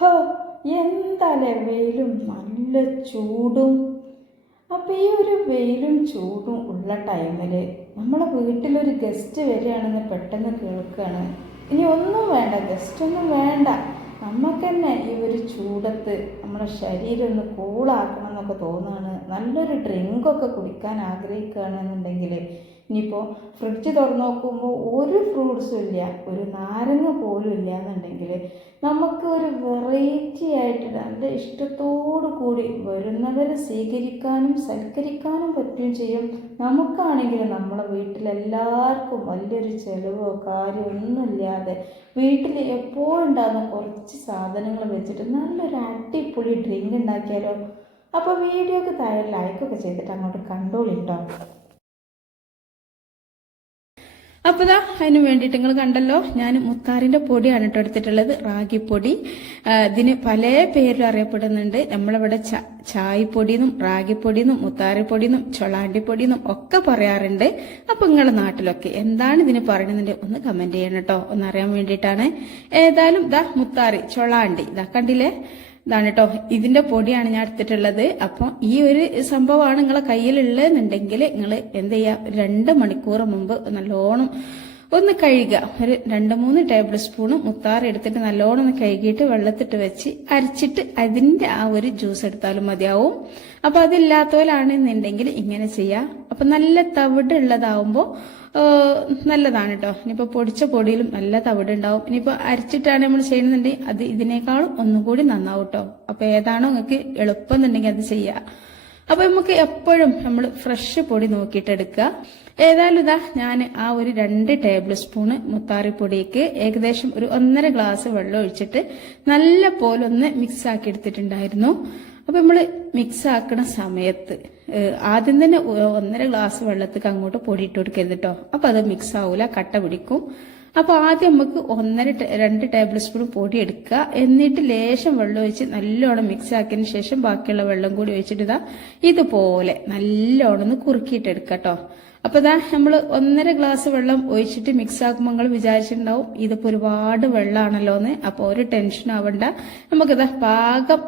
ഹോ, എന്താലേ വെയിലും നല്ല ചൂടും. അപ്പം ഈ ഒരു വെയിലും ചൂടും ഉള്ള ടൈമിൽ നമ്മളെ വീട്ടിലൊരു ഗസ്റ്റ് വരികയാണെന്ന് പെട്ടെന്ന് കേൾക്കുകയാണ്. ഇനി ഒന്നും വേണ്ട, ഗസ്റ്റ് ഒന്നും വേണ്ട, നമുക്ക് തന്നെ ഈ ഒരു ചൂടത്ത് നമ്മുടെ ശരീരം ഒന്ന് കൂളാക്കണം എന്നൊക്കെ തോന്നുകയാണ്. നല്ലൊരു ഡ്രിങ്കൊക്കെ കുടിക്കാൻ ആഗ്രഹിക്കുകയാണെന്നുണ്ടെങ്കിൽ ഇനിയിപ്പോൾ ഫ്രിഡ്ജ് തുറന്നു നോക്കുമ്പോൾ ഒരു ഫ്രൂട്ട്സും ഇല്ല, ഒരു നാരങ്ങ പോലും ഇല്ല എന്നുണ്ടെങ്കിൽ നമുക്ക് ഒരു വെറൈറ്റി ആയിട്ട് നല്ല ഇഷ്ടത്തോടു കൂടി വരുന്നവരെ സ്വീകരിക്കാനും സൽക്കരിക്കാനും പറ്റുകയും ചെയ്യും. നമുക്കാണെങ്കിൽ നമ്മളെ വീട്ടിലെല്ലാവർക്കും വലിയൊരു ചിലവോ കാര്യമോ ഒന്നുമില്ലാതെ വീട്ടിൽ എപ്പോഴുണ്ടാകുന്ന കുറച്ച് സാധനങ്ങൾ വെച്ചിട്ട് നല്ലൊരു അടിപൊളി ഡ്രിങ്ക് ഉണ്ടാക്കിയാലോ? അപ്പോൾ വീഡിയോക്ക് താഴെ ലൈക്കൊക്കെ ചെയ്തിട്ട് അങ്ങോട്ട് കണ്ടോളിട്ടോ. അപ്പോൾ ഇതാ അതിന് വേണ്ടിയിട്ട് നിങ്ങൾ കണ്ടല്ലോ, ഞാൻ മുത്താറിൻ്റെ പൊടിയാണ് കേട്ടോ എടുത്തിട്ടുള്ളത്, റാഗിപ്പൊടി. ഇതിന് പല പേരിലും അറിയപ്പെടുന്നുണ്ട്. നമ്മളിവിടെ ചായപ്പൊടിയെന്നും റാഗിപ്പൊടിയെന്നും മുത്താറിപ്പൊടിയെന്നും ചൊളാണ്ടിപ്പൊടിയെന്നും ഒക്കെ പറയാറുണ്ട്. അപ്പോൾ നിങ്ങളുടെ നാട്ടിലൊക്കെ എന്താണ് ഇതിന് പറയുന്നതിൻ്റെ ഒന്ന് കമൻറ്റ് ചെയ്യണം കേട്ടോ, ഒന്നറിയാൻ വേണ്ടിയിട്ടാണ്. ഏതായാലും ഇതാ മുത്താറി ചൊളാണ്ടി ഇതാ കണ്ടില്ലേ, ഇതാണ് കേട്ടോ, ഇതിന്റെ പൊടിയാണ് ഞാൻ എടുത്തിട്ടുള്ളത്. അപ്പോൾ ഈ ഒരു സംഭവമാണ് നിങ്ങളെ കയ്യിലുള്ളതെന്നുണ്ടെങ്കിൽ നിങ്ങൾ എന്ത് ചെയ്യുക, 2 മണിക്കൂർ മുമ്പ് നല്ലോണം ഒന്ന് കഴുകുക. ഒരു 2-3 ടേബിൾ സ്പൂൺ മുത്താറി എടുത്തിട്ട് നല്ലോണം ഒന്ന് കഴുകിയിട്ട് വെള്ളത്തിട്ട് വെച്ച് അരച്ചിട്ട് അതിന്റെ ആ ഒരു ജ്യൂസ് എടുത്താലും മതിയാവും. അപ്പൊ അതില്ലാത്തവരാണെന്നുണ്ടെങ്കിൽ ഇങ്ങനെ ചെയ്യാം. അപ്പൊ നല്ല തവിട് ഉള്ളതാവുമ്പോൾ നല്ലതാണ് കേട്ടോ. ഇനിയിപ്പോൾ പൊടിച്ച പൊടിയിലും നല്ല തവിട് ഉണ്ടാവും. ഇനിയിപ്പോൾ അരച്ചിട്ടാണ് നമ്മൾ ചെയ്യുന്നുണ്ടെങ്കിൽ അത് ഇതിനേക്കാളും ഒന്നുകൂടി നന്നാവും കേട്ടോ. അപ്പൊ ഏതാണോ നിങ്ങൾക്ക് എളുപ്പം എന്നുണ്ടെങ്കിൽ അത് ചെയ്യുക. അപ്പൊ നമുക്ക് എപ്പോഴും നമ്മൾ ഫ്രഷ് പൊടി നോക്കിയിട്ട് എടുക്കുക. ഏതായാലും ഇതാ ഞാൻ ആ ഒരു 2 ടേബിൾ സ്പൂണ് മുത്താറിപ്പൊടിക്ക് ഏകദേശം ഒരു 1.5 ഗ്ലാസ് വെള്ളം ഒഴിച്ചിട്ട് നല്ല പോലെ ഒന്ന് മിക്സ് ആക്കി എടുത്തിട്ടുണ്ടായിരുന്നു. അപ്പൊ നമ്മള് മിക്സ് ആക്കണ സമയത്ത് ആദ്യം തന്നെ 1.5 ഗ്ലാസ് വെള്ളത്തിൽ അങ്ങോട്ട് പൊടി ഇട്ട് കൊടുക്കരുത് കേട്ടോ. അപ്പൊ അത് മിക്സ് ആവൂല, കട്ട പിടിക്കും. അപ്പൊ ആദ്യം നമുക്ക് 2 ടേബിൾ സ്പൂൺ പൊടി എടുക്കുക. എന്നിട്ട് ലേശം വെള്ളം ഒഴിച്ച് നല്ലോണം മിക്സ് ആക്കിയതിന് ശേഷം ബാക്കിയുള്ള വെള്ളം കൂടി ഒഴിച്ചിട്ട് ഇതാ ഇതുപോലെ നല്ലോണം ഒന്ന് കുറുക്കിയിട്ട് എടുക്കുക കേട്ടോ. അപ്പൊ ഇതാ നമ്മൾ 1.5 ഗ്ലാസ് വെള്ളം ഒഴിച്ചിട്ട് മിക്സ് ആക്കുമ്പോൾ നിങ്ങൾ വിചാരിച്ചിട്ടുണ്ടാവും ഇതിപ്പോ ഒരുപാട് വെള്ളമാണല്ലോ എന്ന്. അപ്പൊ ഒരു ടെൻഷൻ ആവണ്ട, നമുക്കിതാ പാകം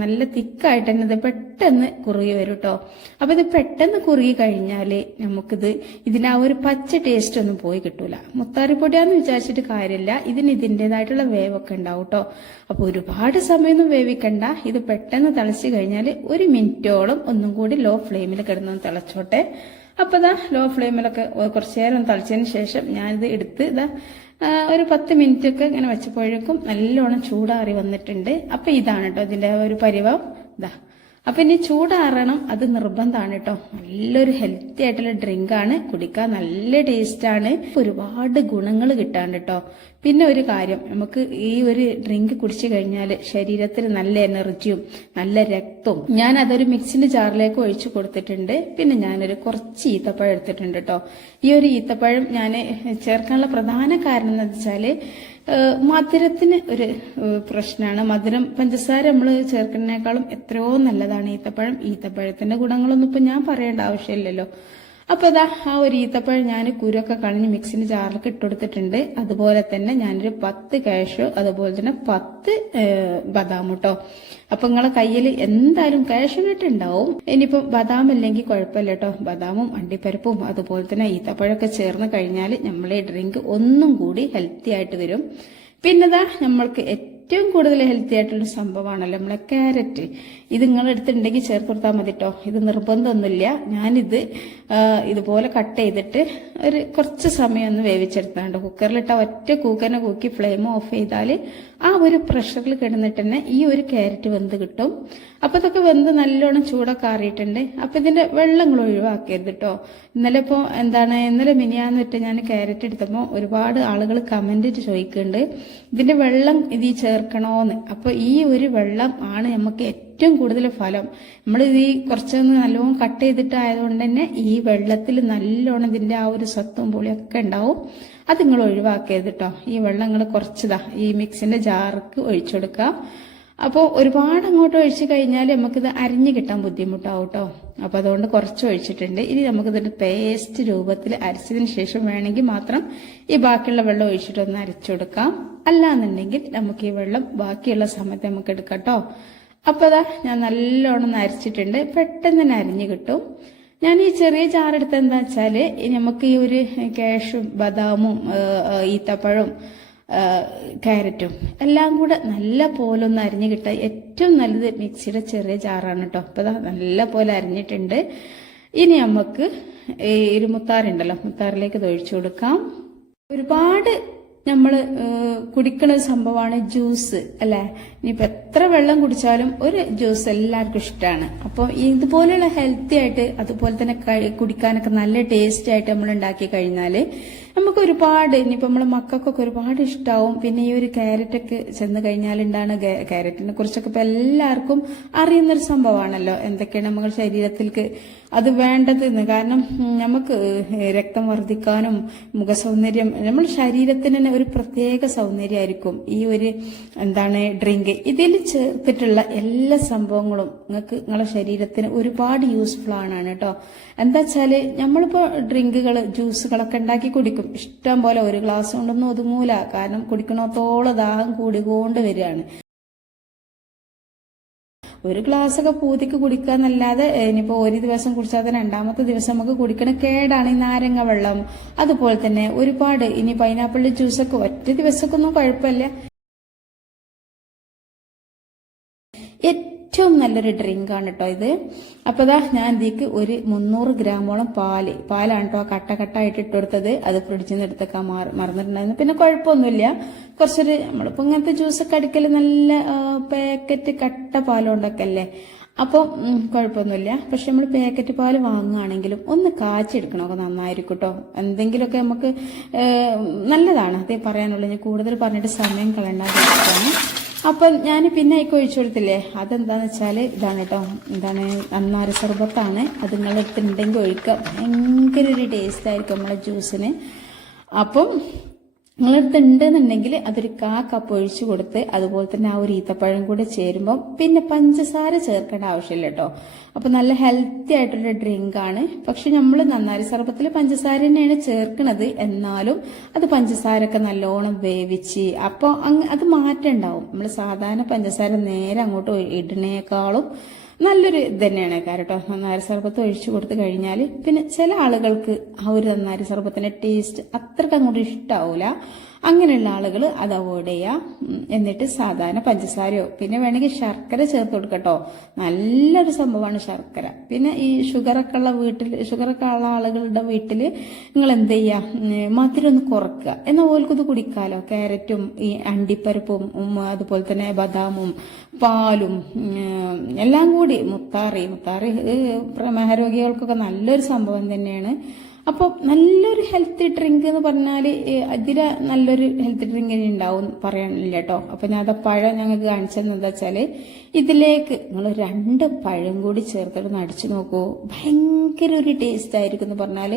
നല്ല തിക്കായിട്ട് തന്നെ ഇത് പെട്ടെന്ന് കുറുകി വരും കേട്ടോ. അപ്പൊ ഇത് പെട്ടെന്ന് കുറുകി കഴിഞ്ഞാല് നമുക്കിത് ഇതിന് ആ ഒരു പച്ച ടേസ്റ്റ് ഒന്നും പോയി കിട്ടൂല. മുത്താറിപ്പൊടിയാന്ന് വിചാരിച്ചിട്ട് കാര്യമില്ല, ഇതിന് ഇതിൻ്റെതായിട്ടുള്ള വേവൊക്കെ ഉണ്ടാവും കേട്ടോ. അപ്പൊ ഒരുപാട് സമയമൊന്നും വേവിക്കണ്ട. ഇത് പെട്ടെന്ന് തിളച്ച് കഴിഞ്ഞാൽ 1 മിനിറ്റോളം ഒന്നും കൂടി ലോ ഫ്ലെയിമിൽ കിടന്നൊന്ന് തിളച്ചോട്ടെ. അപ്പൊ ഇതാ ലോ ഫ്ലെയിമിലൊക്കെ കുറച്ചു നേരം തിളച്ചതിന് ശേഷം ഞാനിത് എടുത്ത് ഇതാ ഒരു 10 മിനിറ്റ് ഒക്കെ ഇങ്ങനെ വെച്ചപ്പോഴേക്കും നല്ലോണം ചൂടാറി വന്നിട്ടുണ്ട്. അപ്പൊ ഇതാണ് കേട്ടോ ഇതിന്റെ ഒരു പരിവം. ഇതാ അപ്പൊ ഇനി ചൂടാറണം, അത് നിർബന്ധമാണ് കേട്ടോ. നല്ലൊരു ഹെൽത്തി ആയിട്ടുള്ള ഡ്രിങ്ക് ആണ്, കുടിക്കാൻ നല്ല ടേസ്റ്റ് ആണ്, ഒരുപാട് ഗുണങ്ങൾ കിട്ടാണ്ട് കേട്ടോ. പിന്നെ ഒരു കാര്യം, നമുക്ക് ഈ ഒരു ഡ്രിങ്ക് കുടിച്ചു കഴിഞ്ഞാൽ ശരീരത്തിൽ നല്ല എനർജിയും നല്ല രക്തവും. ഞാൻ അതൊരു മിക്സിന്റെ ജാറിലേക്ക് ഒഴിച്ചു കൊടുത്തിട്ടുണ്ട്. പിന്നെ ഞാനൊരു കുറച്ച് ഈത്തപ്പഴം എടുത്തിട്ടുണ്ട് കേട്ടോ. ഈ ഒരു ഈത്തപ്പഴം ഞാൻ ചേർക്കാനുള്ള പ്രധാന കാരണം എന്ന് വെച്ചാല് മധുരത്തിന് ഒരു പ്രശ്നമാണ്. മധുരം പഞ്ചസാര നമ്മൾ ചേർക്കുന്നതിനേക്കാളും എത്രയോ നല്ലതാണ് ഈത്തപ്പഴം. ഈത്തപ്പഴത്തിന്റെ ഗുണങ്ങളൊന്നും ഇപ്പൊ ഞാൻ പറയേണ്ട ആവശ്യമില്ലല്ലോ. അപ്പൊ ഇതാ ആ ഒരു ഈത്തപ്പഴം ഞാൻ കുരൊക്കെ കളഞ്ഞ് മിക്സിന്റെ ജാറിലേക്ക് ഇട്ടുകൊടുത്തിട്ടുണ്ട്. അതുപോലെ തന്നെ ഞാനൊരു 10 കാഷ്യൂ, അതുപോലെ തന്നെ 10 ബദാം കേട്ടോ. അപ്പൊ നിങ്ങളെ കയ്യിൽ എന്തായാലും കാഷ്യൂ നട്ട് ഉണ്ടാവും. ഇനിയിപ്പം ബദാം ഇല്ലെങ്കിൽ കുഴപ്പമില്ല കേട്ടോ. ബദാമും അണ്ടിപ്പരിപ്പും അതുപോലെ തന്നെ ഈത്തപ്പഴമൊക്കെ ചേർന്ന് കഴിഞ്ഞാൽ നമ്മളെ ഡ്രിങ്ക് ഒന്നും കൂടി ഹെൽത്തി ആയിട്ട് വരും. പിന്നെതാ നമ്മൾക്ക് ഏറ്റവും കൂടുതൽ ഹെൽത്തി ആയിട്ടുള്ള സംഭവമാണല്ലോ നമ്മളെ ക്യാരറ്റ്. ഇത് നിങ്ങളെടുത്തുണ്ടെങ്കിൽ ചേർത്ത് കൊടുത്താൽ മതി കേട്ടോ. ഇത് നിർബന്ധമൊന്നുമില്ല. ഞാനിത് ഇതുപോലെ കട്ട് ചെയ്തിട്ട് ഒരു കുറച്ച് സമയം ഒന്ന് വേവിച്ചെടുത്താണ്ട് കുക്കറിലിട്ട ഒറ്റ കൂക്കനെ കൂക്കി ഫ്ലെയിം ഓഫ് ചെയ്താൽ ആ ഒരു പ്രഷറിൽ കിടന്നിട്ട് തന്നെ ഈ ഒരു ക്യാരറ്റ് വെന്ത് കിട്ടും. അപ്പൊ ഇതൊക്കെ വെന്ത് നല്ലോണം ചൂടൊക്കെ ആറിയിട്ടുണ്ട്. അപ്പൊ ഇതിന്റെ വെള്ളങ്ങൾ ഒഴിവാക്കരുത് കേട്ടോ. ഇന്നലെ മിനിയാന്ന് വെട്ട് ഞാൻ ക്യാരറ്റ് എടുത്തപ്പോൾ ഒരുപാട് ആളുകൾ കമന്റ് ചോദിക്കുന്നുണ്ട് ഇതിന്റെ വെള്ളം ഇതിൽ ചേർക്കണോന്ന്. അപ്പൊ ഈ ഒരു വെള്ളം ആണ് നമുക്ക് ഏറ്റവും കൂടുതൽ ഫലം. നമ്മൾ ഇത് കുറച്ചൊന്ന് നല്ലോണം കട്ട് ചെയ്തിട്ട് ആയതുകൊണ്ട് തന്നെ ഈ വെള്ളത്തിൽ നല്ലോണം ഇതിന്റെ ആ ഒരു സത്തും പുളിയൊക്കെ ഉണ്ടാവും. അത് നിങ്ങൾ ഒഴിവാക്കരുത് കേട്ടോ. ഈ വെള്ളം നിങ്ങൾ കുറച്ചതാ ഈ മിക്സിന്റെ ജാർക്ക് ഒഴിച്ചു കൊടുക്കുക. അപ്പോൾ ഒരുപാട് അങ്ങോട്ട് ഒഴിച്ചു കഴിഞ്ഞാൽ നമുക്കിത് അരിഞ്ഞു കിട്ടാൻ ബുദ്ധിമുട്ടാവും കേട്ടോ. അപ്പോൾ അതുകൊണ്ട് കുറച്ച് ഒഴിച്ചിട്ടുണ്ട്. ഇനി നമുക്കിതിന്റെ പേസ്റ്റ് രൂപത്തിൽ അരച്ചതിന് ശേഷം വേണമെങ്കിൽ മാത്രം ഈ ബാക്കിയുള്ള വെള്ളം ഒഴിച്ചിട്ടൊന്ന് അരച്ചു കൊടുക്കാം. അല്ലാന്നുണ്ടെങ്കിൽ നമുക്ക് ഈ വെള്ളം ബാക്കിയുള്ള സമയത്ത് നമുക്ക് എടുക്കാം കേട്ടോ. അപ്പോൾ അതാ ഞാൻ നല്ലോണം അരച്ചിട്ടുണ്ട്. പെട്ടെന്ന് തന്നെ അരിഞ്ഞു കിട്ടും. ഞാൻ ഈ ചെറിയ ജാറെടുത്ത് എന്താ വെച്ചാല് നമുക്ക് ഈ ഒരു കാഷ്യും ബദാമും ഈത്തപ്പഴവും ക്യാരറ്റും എല്ലാം കൂടെ നല്ല പോലെ ഒന്ന് അരിഞ്ഞു കിട്ടാൻ ഏറ്റവും നല്ലത് മിക്സിയുടെ ചെറിയ ജാറാണ് കേട്ടോ. അപ്പൊ നല്ല പോലെ അരിഞ്ഞിട്ടുണ്ട്. ഇനി നമുക്ക് ഒരു മുത്താറുണ്ടല്ലോ, മുത്താറിലേക്ക് ഇത് ഒഴിച്ചു കൊടുക്കാം. ഒരുപാട് നമ്മള് കുടിക്കുന്ന സംഭവമാണ് ജ്യൂസ് അല്ലെ. ഇനിയിപ്പോ എത്ര വെള്ളം കുടിച്ചാലും ഒരു ജ്യൂസ് എല്ലാവർക്കും ഇഷ്ടമാണ്. അപ്പൊ ഇതുപോലെയുള്ള ഹെൽത്തി ആയിട്ട് അതുപോലെ തന്നെ കുടിക്കാനൊക്കെ നല്ല ടേസ്റ്റ് ആയിട്ട് നമ്മൾ ഉണ്ടാക്കി കഴിഞ്ഞാല് നമുക്ക് ഒരുപാട്, ഇനിയിപ്പോ നമ്മളെ മക്കൾക്കൊക്കെ ഒരുപാട് ഇഷ്ടാവും. പിന്നെ ഈ ഒരു ക്യാരറ്റൊക്കെ ചെന്ന് കഴിഞ്ഞാൽ ഉണ്ടാണ്, ക്യാരറ്റിനെ കുറിച്ചൊക്കെ ഇപ്പൊ എല്ലാവർക്കും അറിയുന്നൊരു സംഭവമാണല്ലോ, എന്തൊക്കെയാണ് നമ്മുടെ ശരീരത്തിലേക്ക് അത് വേണ്ടതെന്ന്. കാരണം നമുക്ക് രക്തം വർദ്ധിക്കാനും മുഖസൗന്ദര്യം, നമ്മുടെ ശരീരത്തിന് തന്നെ ഒരു പ്രത്യേക സൗന്ദര്യമായിരിക്കും ഈ ഒരു ഡ്രിങ്ക്. ഇതിൽ ചേർത്തിട്ടുള്ള എല്ലാ സംഭവങ്ങളും നിങ്ങളുടെ ശരീരത്തിന് ഒരുപാട് യൂസ്ഫുൾ ആണ് കേട്ടോ. എന്താ വെച്ചാല് നമ്മളിപ്പോ ഡ്രിങ്കുകൾ ജ്യൂസുകളൊക്കെ ഉണ്ടാക്കി കുടിക്കും, ഇഷ്ടം പോലെ ഒരു ഗ്ലാസ് കൊണ്ടൊന്നും ഒതുങ്ങൂല. കാരണം കുടിക്കണത്തോളം ദാഹം കൂടിക്കൊണ്ട് വരികയാണ്. ഒരു ഗ്ലാസ് ഒക്കെ പൂതിക്ക് കുടിക്കാന്നല്ലാതെ ഇനിയിപ്പോ ഒരു ദിവസം കുടിച്ചാൽ രണ്ടാമത്തെ ദിവസം നമുക്ക് കുടിക്കണ കേടാണ് ഈ നാരങ്ങ വെള്ളം. അതുപോലെ തന്നെ ഒരുപാട് ഇനി പൈനാപ്പിളിന്റെ ജ്യൂസൊക്കെ ഒറ്റ ദിവസമൊക്കെ ഒന്നും കുഴപ്പമില്ല. ഏറ്റവും നല്ലൊരു ഡ്രിങ്ക് ആണ് കേട്ടോ ഇത്. അപ്പൊ ഞാൻ ഇതിക്ക് ഒരു 300 ഗ്രാമോളം പാലാണ് കേട്ടോ കട്ട കട്ടായിട്ട് ഇട്ടുകൊടുത്തത്. അത് ഫ്രിഡ്ജിൽ നിന്ന് എടുത്തേക്കാൻ മറന്നിട്ടുണ്ടായിരുന്നു. പിന്നെ കുഴപ്പമൊന്നുമില്ല, കുറച്ചൊരു നമ്മളിപ്പോ ഇങ്ങനത്തെ ജ്യൂസൊക്കെ അടിക്കല് നല്ല പാക്കറ്റ് കട്ട പാലുകൊണ്ടൊക്കെ അല്ലേ, അപ്പൊ കുഴപ്പമൊന്നുമില്ല. പക്ഷെ നമ്മൾ പാക്കറ്റ് പാല് വാങ്ങുകയാണെങ്കിലും ഒന്ന് കാച്ചെടുക്കണമൊക്കെ നന്നായിരിക്കും കേട്ടോ. എന്തെങ്കിലുമൊക്കെ നമുക്ക് നല്ലതാണ്, അതേ പറയാനുള്ളൂ. ഞാൻ കൂടുതൽ പറഞ്ഞിട്ട് സമയം കളണ്ടാണ്. അപ്പം ഞാൻ പിന്നെ അതിക്ക് ഒഴിച്ചു കൊടുത്തില്ലേ, അതെന്താന്ന് വെച്ചാൽ ഇതാണ് കേട്ടോ, നന്നാര സർബത്താണ്. അത് നിങ്ങളെടുത്തുണ്ടെങ്കിൽ ഒഴിക്കുക, ഭയങ്കര ഒരു ടേസ്റ്റ് ആയിരിക്കും നമ്മളെ ജ്യൂസിന്. അപ്പം നിങ്ങളടുത്ത് ഉണ്ടെന്നുണ്ടെങ്കിൽ അതൊരു 1/4 കപ്പ് ഒഴിച്ചു കൊടുത്ത് അതുപോലെ തന്നെ ആ ഒരു ഈത്തപ്പഴം കൂടെ ചേരുമ്പോൾ പിന്നെ പഞ്ചസാര ചേർക്കേണ്ട ആവശ്യമില്ല കേട്ടോ. അപ്പൊ നല്ല ഹെൽത്തി ആയിട്ടുള്ള ഡ്രിങ്ക് ആണ്. പക്ഷെ നമ്മൾ നന്നാരി സർബത്തിൽ പഞ്ചസാര തന്നെയാണ് ചേർക്കുന്നത്. എന്നാലും അത് പഞ്ചസാരൊക്കെ നല്ലോണം വേവിച്ച് അപ്പോൾ അത് മാറ്റം ഉണ്ടാവും. നമ്മൾ സാധാരണ പഞ്ചസാര നേരെ അങ്ങോട്ട് ഇടുന്നേക്കാളും നല്ലൊരു ഇത് തന്നെയാണ് കേട്ടോ. നന്നാരി സർബത്ത് ഒഴിച്ചു കൊടുത്തു കഴിഞ്ഞാൽ പിന്നെ ചില ആളുകൾക്ക് ആ ഒരു നന്നാരി സർബത്തിന്റെ ടേസ്റ്റ് അത്രയ്ക്ക് അങ്ങോട്ട് ഇഷ്ടാവൂല. അങ്ങനെയുള്ള ആളുകൾ അത് അവോയ്ഡ് ചെയ്യാം. എന്നിട്ട് സാധാരണ പഞ്ചസാരയോ പിന്നെ വേണമെങ്കിൽ ശർക്കര ചേർത്ത് കൊടുക്കട്ടോ. നല്ലൊരു സംഭവമാണ് ശർക്കര. പിന്നെ ഈ ഷുഗറൊക്കെ ഉള്ള ആളുകളുടെ വീട്ടില് നിങ്ങൾ എന്ത് ചെയ്യാ, മധുരം ഒന്ന് കുറക്കുക. എന്നാൽ ഓൽക്കത് കുടിക്കാലോ. ക്യാരറ്റും ഈ അണ്ടിപ്പരിപ്പും അതുപോലെ തന്നെ ബദാമും പാലും എല്ലാം കൂടി മുത്താറി പ്രമേഹ രോഗികൾക്കൊക്കെ നല്ലൊരു സംഭവം തന്നെയാണ്. അപ്പോൾ നല്ലൊരു ഹെൽത്തി ഡ്രിങ്ക് എന്ന് പറഞ്ഞാൽ അതിൽ നല്ലൊരു ഹെൽത്തി ഡ്രിങ്ക് ഉണ്ടാവും പറയാനില്ല കേട്ടോ. അപ്പം ഞാൻ പഴം ഞങ്ങൾക്ക് കാണിച്ചത് എന്താ വെച്ചാൽ ഇതിലേക്ക് നിങ്ങൾ 2 പഴം കൂടി ചേർത്തിട്ട് അടിച്ചു നോക്കൂ. ഭയങ്കര ഒരു ടേസ്റ്റ് ആയിരിക്കും എന്ന് പറഞ്ഞാൽ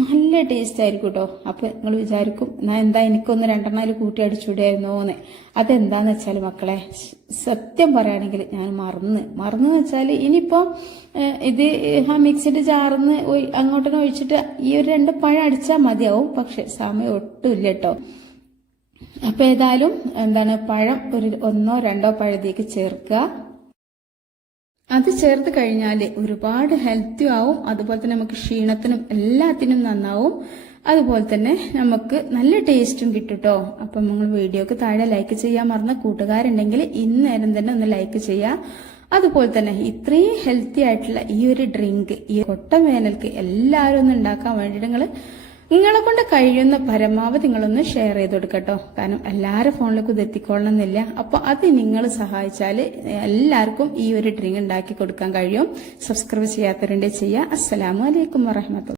നല്ല ടേസ്റ്റ് ആയിരിക്കും കേട്ടോ. അപ്പം നിങ്ങൾ വിചാരിക്കും എന്താ എനിക്കൊന്ന് 2 കൂട്ടി അടിച്ചുകൂടായിരുന്നോന്ന്. അതെന്താന്ന് വെച്ചാൽ മക്കളെ, സത്യം പറയുകയാണെങ്കിൽ ഞാൻ മറന്നു വെച്ചാൽ ഇനിയിപ്പം ഇത് ആ മിക്സിയുടെ ജാറിന്ന് അങ്ങോട്ടൊന്ന് ഒഴിച്ചിട്ട് ഈ ഒരു 2 പഴം അടിച്ചാൽ മതിയാവും. പക്ഷെ സമയം ഒട്ടുമില്ല കേട്ടോ. അപ്പൊ ഏതായാലും പഴം ഒരു 1-2 പഴത്തേക്ക് ചേർക്കുക. അത് ചേർത്ത് കഴിഞ്ഞാൽ ഒരുപാട് ഹെൽത്തി ആവും. അതുപോലെ തന്നെ നമുക്ക് ക്ഷീണത്തിനും എല്ലാത്തിനും നന്നാവും. അതുപോലെ തന്നെ നമുക്ക് നല്ല ടേസ്റ്റും കിട്ടും കേട്ടോ. അപ്പം നിങ്ങൾ വീഡിയോക്ക് താഴെ ലൈക്ക് ചെയ്യാൻ മറന്ന കൂട്ടുകാരുണ്ടെങ്കിൽ ഇന്നേരം തന്നെ ഒന്ന് ലൈക്ക് ചെയ്യുക. അതുപോലെ തന്നെ ഇത്രയും ഹെൽത്തി ആയിട്ടുള്ള ഈ ഒരു ഡ്രിങ്ക് ഈ കൊട്ട വേനൽക്ക് എല്ലാവരും ഒന്ന് ഉണ്ടാക്കാൻ വേണ്ടിയിട്ട് നിങ്ങളെ കൊണ്ട് കഴിയുന്ന പരമാവധി നിങ്ങളൊന്ന് ഷെയർ ചെയ്ത് കൊടുക്കട്ടോ. കാരണം എല്ലാവരും ഫോണിലേക്ക് ഇത് എത്തിക്കൊള്ളണമെന്നില്ല. അപ്പൊ അത് നിങ്ങൾ സഹായിച്ചാൽ എല്ലാവർക്കും ഈ ഒരു ഡ്രിങ്ക് ഉണ്ടാക്കി കൊടുക്കാൻ കഴിയും. സബ്സ്ക്രൈബ് ചെയ്യാത്തവരുണ്ടെങ്കിൽ ചെയ്യുക. അസ്സലാമു അലൈക്കും വറഹ്മത്തുള്ളാഹി.